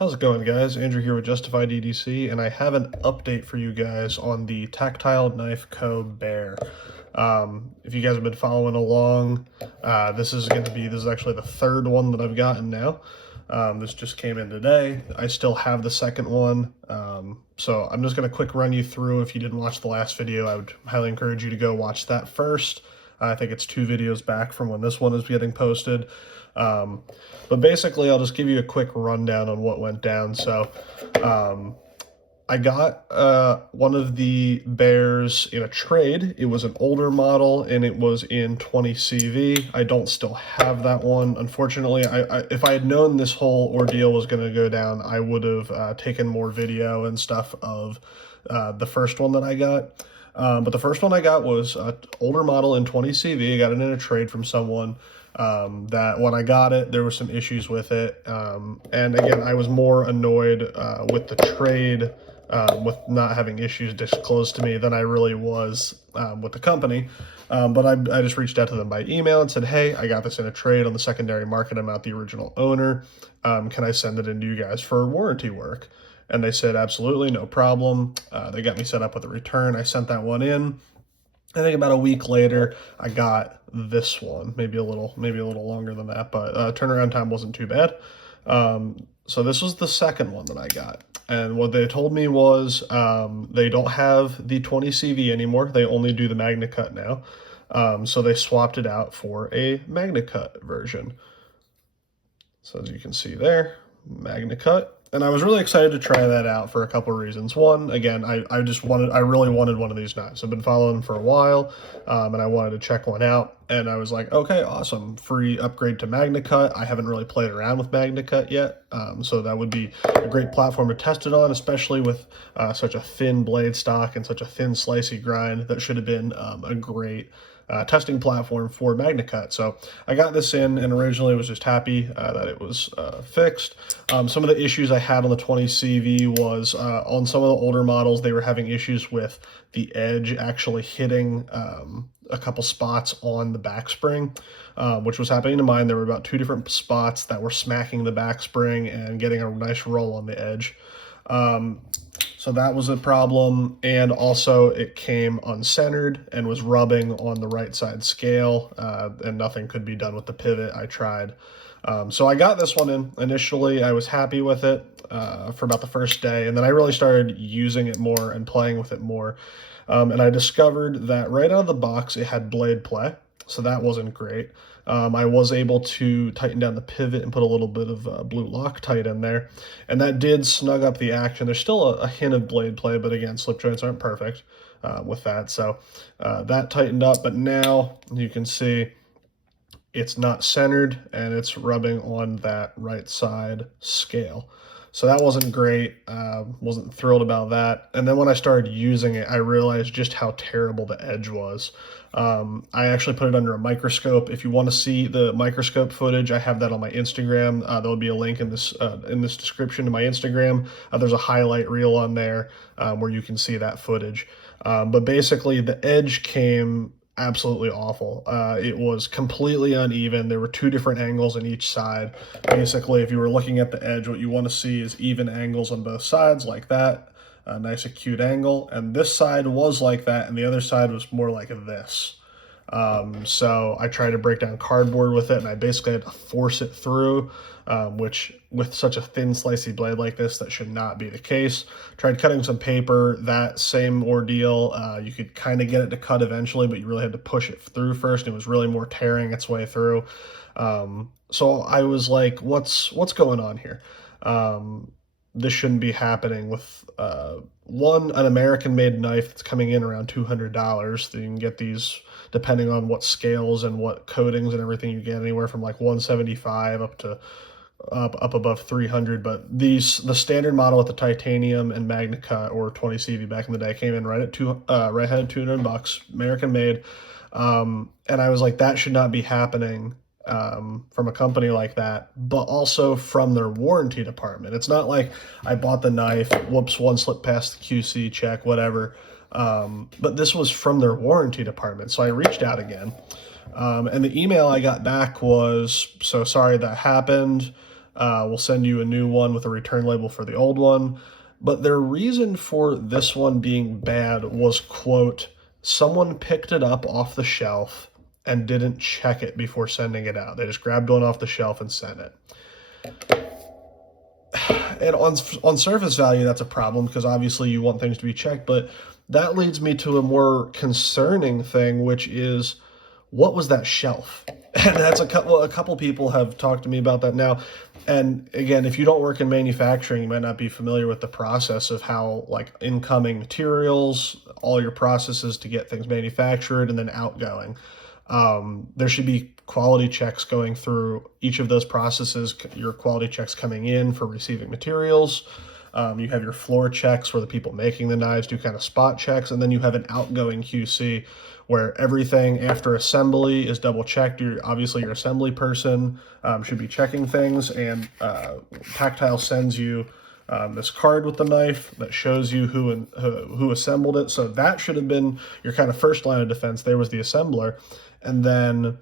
How's it going, guys? Andrew here with Justified EDC, and I have an update for you guys on the Tactile Knife Co. Bear. If you guys have been following along, this is actually the third one that I've gotten now. This just came in today. I still have the second one, so I'm just going to quick run you through. If you didn't watch the last video, I would highly encourage you to go watch that first. I think it's 2 videos back from when this one is getting posted. But basically, I'll just give you a quick rundown on what went down. So I got one of the bears in a trade. It was an older model, and it was in 20 CV. I don't still have that one. Unfortunately, if I had known this whole ordeal was going to go down, I would have taken more video and stuff of the first one that I got. But the first one I got was an older model in 20 CV. I got it in a trade from someone that when I got it, there were some issues with it. And again, I was more annoyed with the trade with not having issues disclosed to me than I really was with the company. But I just reached out to them by email and said, hey, I got this in a trade on the secondary market. I'm not the original owner. Can I send it in to you guys for warranty work? And they said, absolutely, no problem. They got me set up with a return. I sent that one in. I think about a week later, I got this one, maybe a little longer than that, but turnaround time wasn't too bad. So this was the second one that I got. And what they told me was they don't have the 20 CV anymore. They only do the Magnacut now. So they swapped it out for a Magnacut version. So as you can see there, Magnacut. And I was really excited to try that out for a couple of reasons. One, again, I really wanted one of these knives. I've been following them for a while, and I wanted to check one out. And I was like, okay, awesome, free upgrade to Magnacut. I haven't really played around with Magnacut yet, so that would be a great platform to test it on, especially with such a thin blade stock and such a thin slicey grind. That should have been a great testing platform for Magnacut. So I got this in and originally was just happy that it was fixed. Some of the issues I had on the 20 CV was on some of the older models, they were having issues with the edge actually hitting a couple spots on the back spring, which was happening to mine. There were about 2 different spots that were smacking the back spring and getting a nice roll on the edge. So that was a problem, and also it came uncentered and was rubbing on the right side scale, and nothing could be done with the pivot. I tried. So I got this one in. Initially, I was happy with it for about the first day, and then I really started using it more and playing with it more. And I discovered that right out of the box, it had blade play, so that wasn't great. I was able to tighten down the pivot and put a little bit of blue Loctite in there, and that did snug up the action. There's still a hint of blade play, but again, slip joints aren't perfect with that, so that tightened up. But now you can see it's not centered and it's rubbing on that right side scale. So that wasn't great. Wasn't thrilled about that. And then when I started using it, I realized just how terrible the edge was. I actually put it under a microscope. If you want to see the microscope footage, I have that on my Instagram. There'll be a link in this description to my Instagram. There's a highlight reel on there where you can see that footage. But basically, the edge came absolutely awful. It was completely uneven. There were 2 different angles on each side. Basically, if you were looking at the edge, what you want to see is even angles on both sides like that. A nice acute angle, and this side was like that, and the other side was more like this. So I tried to break down cardboard with it, and I basically had to force it through, which with such a thin slicey blade like this, that should not be the case. Tried cutting some paper, that same ordeal. You could kind of get it to cut eventually, but you really had to push it through first. It was really more tearing its way through. So I was like, what's going on here? This shouldn't be happening with an American-made knife that's coming in around $200. You can get these, depending on what scales and what coatings and everything, you get anywhere from like $175 up to up above $300. But the standard model with the titanium and Magnacut or 20 CV back in the day came in right at $200, American-made. And I was like, that should not be happening from a company like that, but also from their warranty department. It's not like I bought the knife, whoops, one slipped past the QC check, whatever. But this was from their warranty department. So I reached out again. And the email I got back was, so sorry that happened. will send you a new one with a return label for the old one. But their reason for this one being bad was, quote, someone picked it up off the shelf and didn't check it before sending it out. They just grabbed one off the shelf and sent it. And on surface value, that's a problem because obviously you want things to be checked. But that leads me to a more concerning thing, which is, what was that shelf? And that's a couple people have talked to me about that now. And again, if you don't work in manufacturing, you might not be familiar with the process of how, like, incoming materials, all your processes to get things manufactured, and then outgoing. There should be quality checks going through each of those processes, your quality checks coming in for receiving materials. You have your floor checks where the people making the knives do kind of spot checks, and then you have an outgoing QC where everything after assembly is double checked. Obviously your assembly person should be checking things, and Tactile sends you this card with the knife that shows you who assembled it. So that should have been your kind of first line of defense. There was the assembler, and then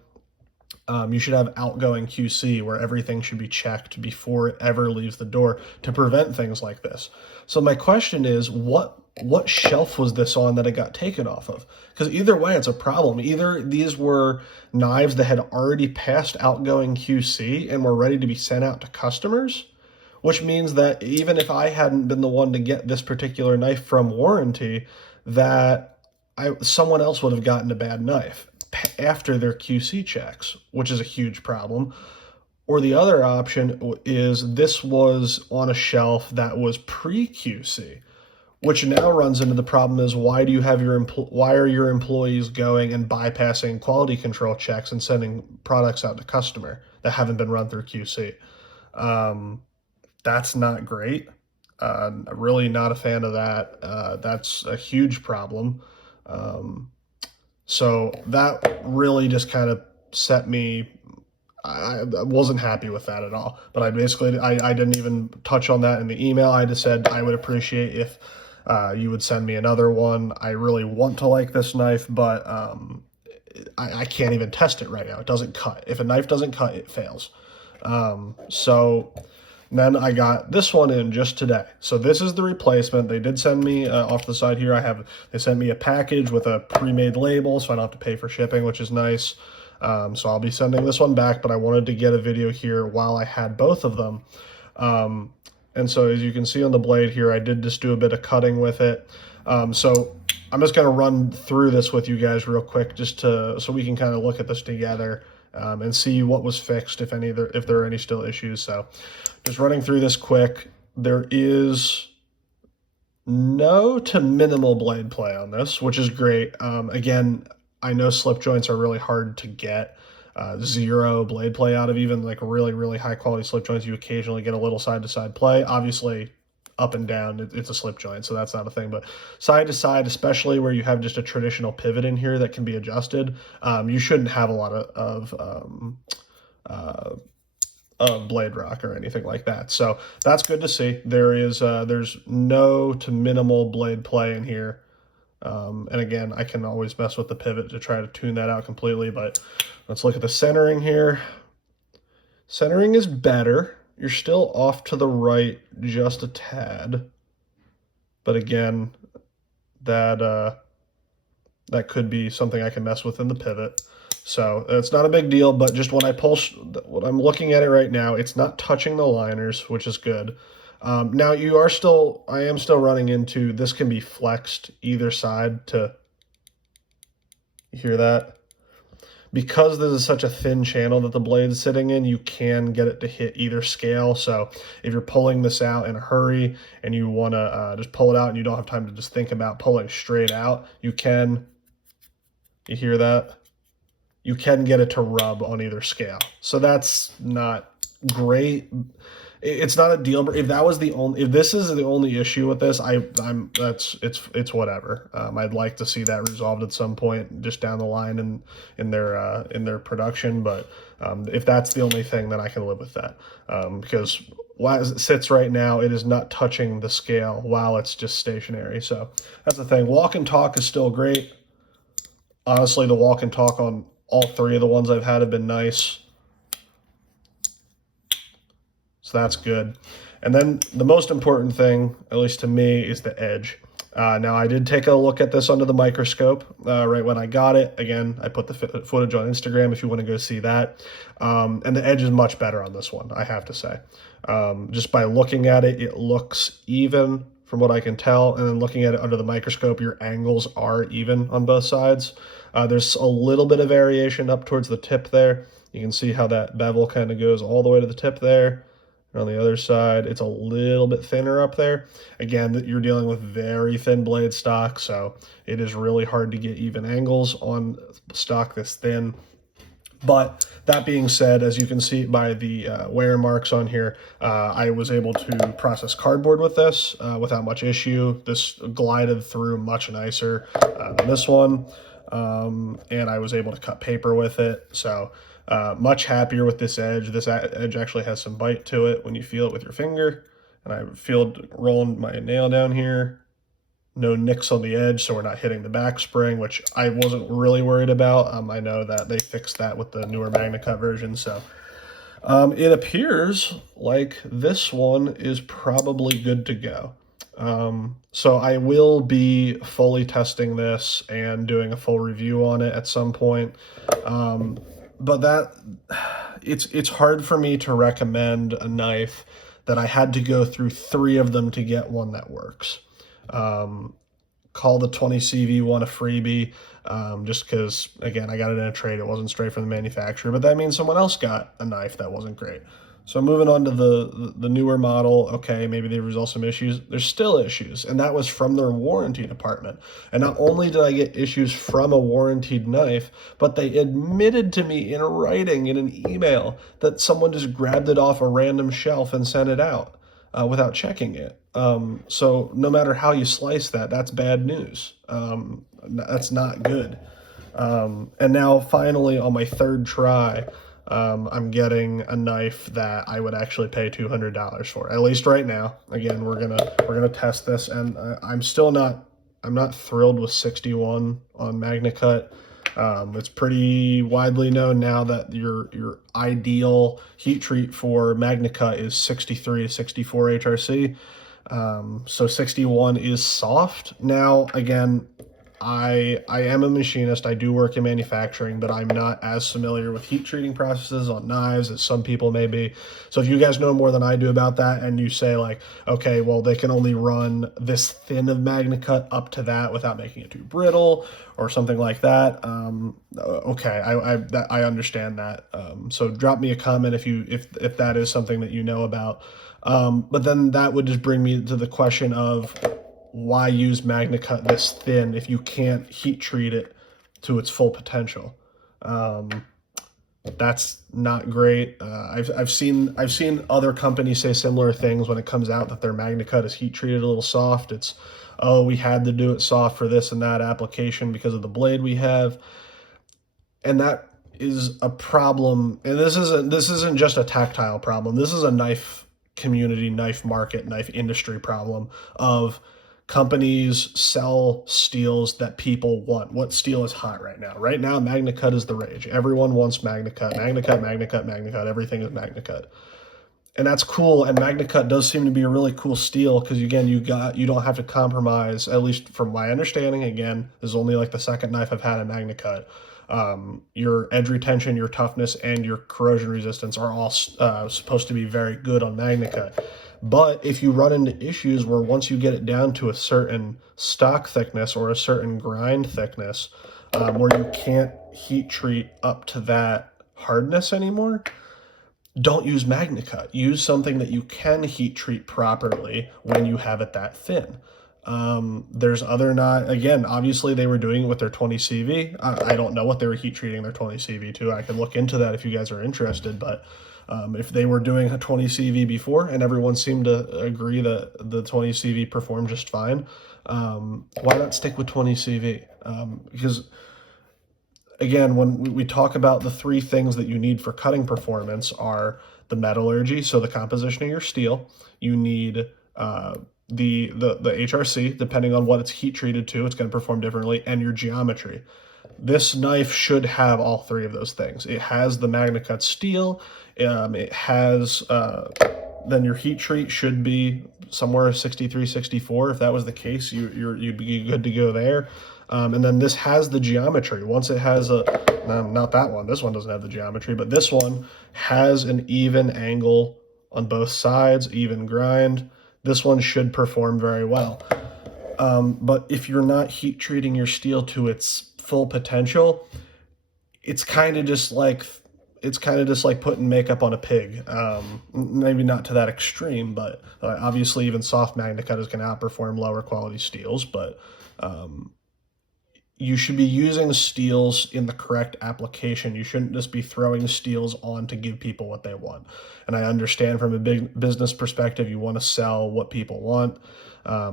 you should have outgoing QC where everything should be checked before it ever leaves the door to prevent things like this. So my question is, what shelf was this on that it got taken off of? Because either way, it's a problem. Either these were knives that had already passed outgoing QC and were ready to be sent out to customers, which means that even if I hadn't been the one to get this particular knife from warranty, that someone else would have gotten a bad knife after their QC checks, which is a huge problem. Or the other option is this was on a shelf that was pre-QC, which now runs into the problem is, why are your employees going and bypassing quality control checks and sending products out to customer that haven't been run through QC? That's not great. Really not a fan of that. That's a huge problem. So that really just kind of set me, I wasn't happy with that at all. But I didn't even touch on that in the email. I just said I would appreciate if you would send me another one. I really want to like this knife, but I can't even test it right now. It doesn't cut. If a knife doesn't cut, it fails. So then I got this one in just today. So this is the replacement. They did send me off the side here. They sent me a package with a pre-made label, so I don't have to pay for shipping, which is nice. So I'll be sending this one back, but I wanted to get a video here while I had both of them. And so as you can see on the blade here, I did just do a bit of cutting with it. So I'm just going to run through this with you guys real quick, just so we can kind of look at this together and see what was fixed, if there are any still issues. So just running through this quick, there is no to minimal blade play on this, which is great. Again, I know slip joints are really hard to get. Zero blade play out of even like really, really high quality slip joints. You occasionally get a little side to side play. Obviously, up and down, it's a slip joint, so that's not a thing. But side to side, especially where you have just a traditional pivot in here that can be adjusted, you shouldn't have a lot of blade rock or anything like that. So that's good to see. There's no to minimal blade play in here. And again, I can always mess with the pivot to try to tune that out completely, but let's look at the centering here. Centering is better. You're still off to the right just a tad, but again, that could be something I can mess with in the pivot. So it's not a big deal, but just when I'm looking at it right now, it's not touching the liners, which is good. Now I am still running into, this can be flexed either side to, you hear that? Because this is such a thin channel that the blade is sitting in, you can get it to hit either scale. So if you're pulling this out in a hurry and you want to just pull it out and you don't have time to just think about pulling straight out, you hear that? You can get it to rub on either scale. So that's not great. It's not a deal breaker. If this is the only issue with this, it's whatever. I'd like to see that resolved at some point just down the line in their production. But if that's the only thing, then I can live with that. Because as it sits right now, it is not touching the scale while it's just stationary. So that's the thing. Walk and talk is still great. Honestly, the walk and talk on all three of the ones I've had have been nice. So that's good. And then the most important thing, at least to me, is the edge. Now, I did take a look at this under the microscope right when I got it. Again, I put the footage on Instagram if you want to go see that. And the edge is much better on this one, I have to say. Just by looking at it, it looks even from what I can tell. And then looking at it under the microscope, your angles are even on both sides. There's a little bit of variation up towards the tip there. You can see how that bevel kind of goes all the way to the tip there. And on the other side, it's a little bit thinner up there. Again, you're dealing with very thin blade stock, so it is really hard to get even angles on stock this thin. But that being said, as you can see by the wear marks on here, I was able to process cardboard with this without much issue. This glided through much nicer than this one, and I was able to cut paper with it. So much happier with this edge. This edge actually has some bite to it when you feel it with your finger. And I feel rolling my nail down here. No nicks on the edge, so we're not hitting the back spring, which I wasn't really worried about. I know that they fixed that with the newer Magnacut version, so it appears like this one is probably good to go. So I will be fully testing this and doing a full review on it at some point. But it's hard for me to recommend a knife that I had to go through 3 of them to get one that works. Call the 20CV one a freebie, just because, again, I got it in a trade. It wasn't straight from the manufacturer, but that means someone else got a knife that wasn't great. So moving on to the newer model, okay, maybe they resolved some issues. There's still issues, and that was from their warranty department. And not only did I get issues from a warranted knife, but they admitted to me in writing in an email that someone just grabbed it off a random shelf and sent it out without checking it. So no matter how you slice that, that's bad news. That's not good. And now finally on my 3rd try, I'm getting a knife that I would actually pay $200 for, at least right now. Again, we're gonna test this, and I'm not thrilled with 61 on Magnacut. It's pretty widely known now that your ideal heat treat for Magnacut is 63 to 64 HRC. So 61 is soft. Now, again, I am a machinist. I do work in manufacturing, but I'm not as familiar with heat treating processes on knives as some people may be. So if you guys know more than I do about that, and you say like, okay, well, they can only run this thin of Magnacut up to that without making it too brittle or something like that, okay, I understand that. So drop me a comment if that is something that you know about. But then that would just bring me to the question of, why use Magnacut this thin if you can't heat treat it to its full potential? That's not great. I've seen other companies say similar things when it comes out that their Magnacut is heat treated a little soft. It's, oh, we had to do it soft for this and that application because of the blade we have, and that is a problem. And this isn't just a Tactile problem. This is a knife community, knife market, knife industry problem of companies sell steels that people want. What steel is hot right now? Right now, Magnacut is the rage. Everyone wants Magnacut. Magnacut, Magnacut, Magnacut. Everything is Magnacut. And that's cool, and Magnacut does seem to be a really cool steel because, again, you don't have to compromise, at least from my understanding. Again, this is only like the 2nd knife I've had in Magnacut. Your edge retention, your toughness, and your corrosion resistance are all supposed to be very good on Magnacut. But if you run into issues where once you get it down to a certain stock thickness or a certain grind thickness, where you can't heat treat up to that hardness anymore, don't use Magnacut. Use something that you can heat treat properly when you have it that thin. There's other again, obviously they were doing it with their 20CV. I don't know what they were heat treating their 20CV to. I can look into that if you guys are interested, but if they were doing a 20CV before and everyone seemed to agree that the 20CV performed just fine, why not stick with 20CV? Because, again, when we talk about the 3 things that you need for cutting performance are the metallurgy, so the composition of your steel. You need the HRC, depending on what it's heat treated to, it's going to perform differently, and your geometry. This knife should have all 3 of those things. It has the Magnacut steel. It has then your heat treat should be somewhere 63, 64. If that was the case, you'd be good to go there. And then this has the geometry. Once it has not that one, this one doesn't have the geometry, but this one has an even angle on both sides, even grind. This one should perform very well. But if you're not heat treating your steel to its full potential, it's kind of just like putting makeup on a pig. Maybe not to that extreme, but obviously even soft Magnacut is going to outperform lower quality steels. But you should be using steels in the correct application. You shouldn't just be throwing steels on to give people what they want. And I understand from a big business perspective, you want to sell what people want.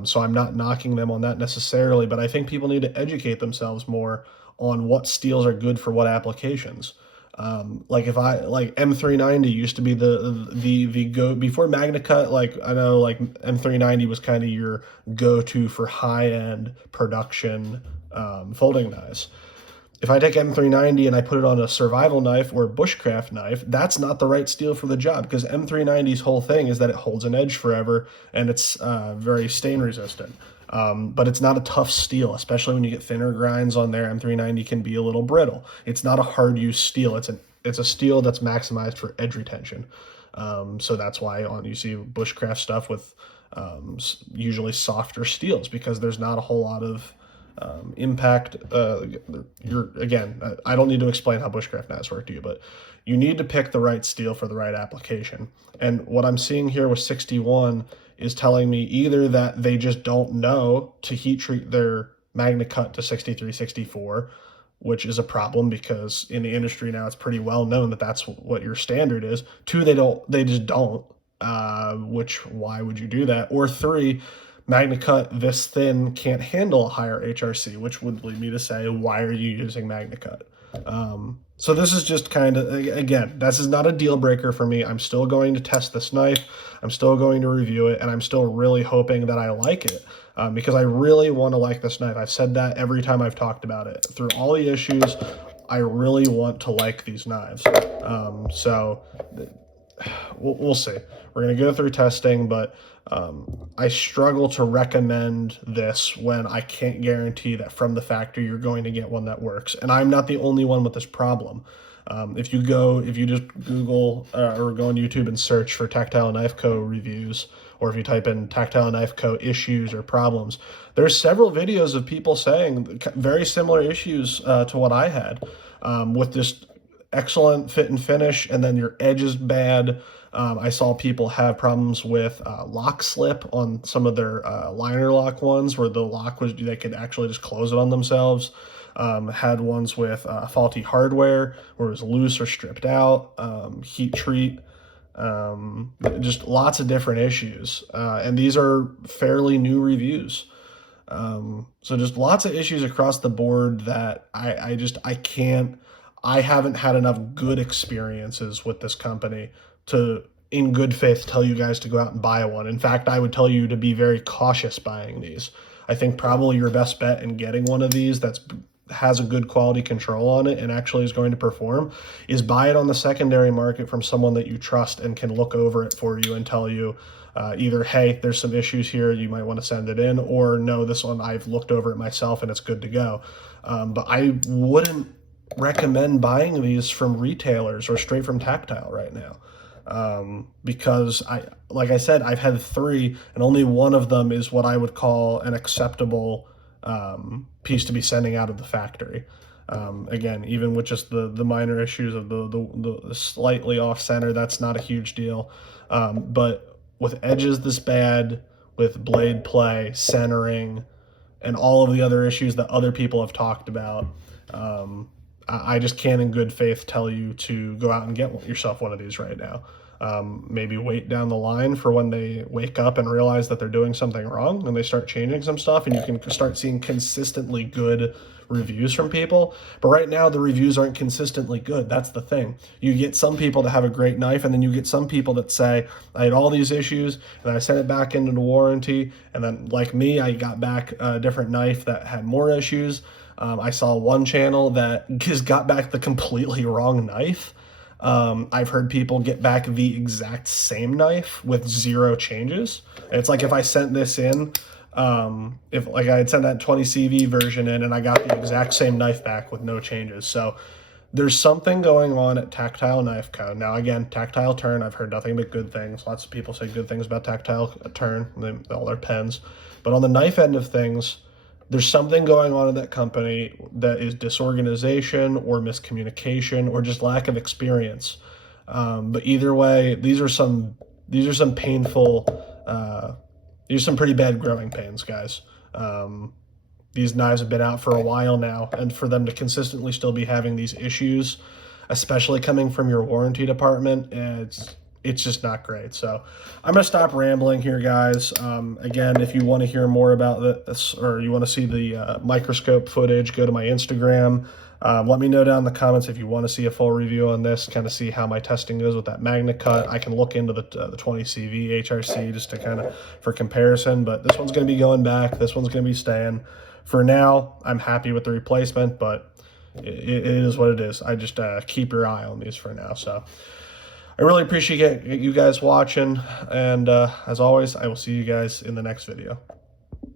So I'm not knocking them on that necessarily, but I think people need to educate themselves more on what steels are good for what applications. Like M390 used to be the go before Magnacut. Like I know like M390 was kind of your go-to for high-end production folding knives. If I take M390 and I put it on a survival knife or a bushcraft knife, that's not the right steel for the job, because M390's whole thing is that it holds an edge forever and it's very stain resistant. But it's not a tough steel, especially when you get thinner grinds on there. M390 can be a little brittle. It's not a hard use steel. It's a steel that's maximized for edge retention. So that's why you see bushcraft stuff with usually softer steels, because there's not a whole lot of impact. I don't need to explain how bushcraft knives work to you, but you need to pick the right steel for the right application. And what I'm seeing here with 61 is telling me either that they just don't know to heat treat their Magnacut to 63, 64, which is a problem because in the industry now it's pretty well known that that's what your standard is. Two, they just don't, which why would you do that? Or three, Magnacut this thin can't handle a higher HRC, which would lead me to say, why are you using Magnacut? So this is just kind of, again, this is not a deal breaker for me. I'm still going to test this knife. I'm still going to review it, and I'm still really hoping that I like it, because I really want to like this knife. I've said that every time I've talked about it. Through all the issues, I really want to like these knives. So we'll see. We're going to go through testing, but I struggle to recommend this when I can't guarantee that from the factory you're going to get one that works. And I'm not the only one with this problem. If you just Google or go on YouTube and search for Tactile Knife Co. reviews, or if you type in Tactile Knife Co. issues or problems, there's several videos of people saying very similar issues to what I had, with this excellent fit and finish, and then your edge is bad. I saw people have problems with lock slip on some of their liner lock ones, where the lock they could actually just close it on themselves. Had ones with faulty hardware where it was loose or stripped out, heat treat, just lots of different issues. And these are fairly new reviews. So just lots of issues across the board that I haven't had enough good experiences with this company to, in good faith, tell you guys to go out and buy one. In fact, I would tell you to be very cautious buying these. I think probably your best bet in getting one of these that has a good quality control on it and actually is going to perform is buy it on the secondary market from someone that you trust and can look over it for you and tell you either, hey, there's some issues here, you might want to send it in, or no, this one I've looked over it myself and it's good to go. But I wouldn't recommend buying these from retailers or straight from Tactile right now, because like I said, I've had three and only one of them is what I would call an acceptable piece to be sending out of the factory. Again, even with just the minor issues of the slightly off center, that's not a huge deal, but with edges this bad, with blade play, centering, and all of the other issues that other people have talked about, I just can't in good faith tell you to go out and get yourself one of these right now. Maybe wait down the line for when they wake up and realize that they're doing something wrong and they start changing some stuff, and you can start seeing consistently good reviews from people. But right now the reviews aren't consistently good. That's the thing. You get some people that have a great knife, and then you get some people that say, I had all these issues and I sent it back into the warranty, and then like me, I got back a different knife that had more issues. I saw one channel that just got back the completely wrong knife. I've heard people get back the exact same knife with 0 changes. It's like if I sent this in, if like I had sent that 20CV version in and I got the exact same knife back with no changes. So there's something going on at Tactile Knife Co. Now, again, Tactile Turn, I've heard nothing but good things. Lots of people say good things about Tactile Turn, all their pens. But on the knife end of things, there's something going on in that company that is disorganization or miscommunication or just lack of experience. But either way, these are some painful, these are some pretty bad growing pains, guys. These knives have been out for a while now, and for them to consistently still be having these issues, especially coming from your warranty department, it's just not great. So I'm going to stop rambling here, guys. Again, if you want to hear more about this or you want to see the microscope footage, go to my Instagram. Let me know down in the comments if you want to see a full review on this, kind of see how my testing goes with that Magnacut. I can look into the 20CV HRC just to kind of for comparison, but this one's going to be going back. This one's going to be staying. For now, I'm happy with the replacement, but it is what it is. I just keep your eye on these for now. So I really appreciate you guys watching, and as always, I will see you guys in the next video.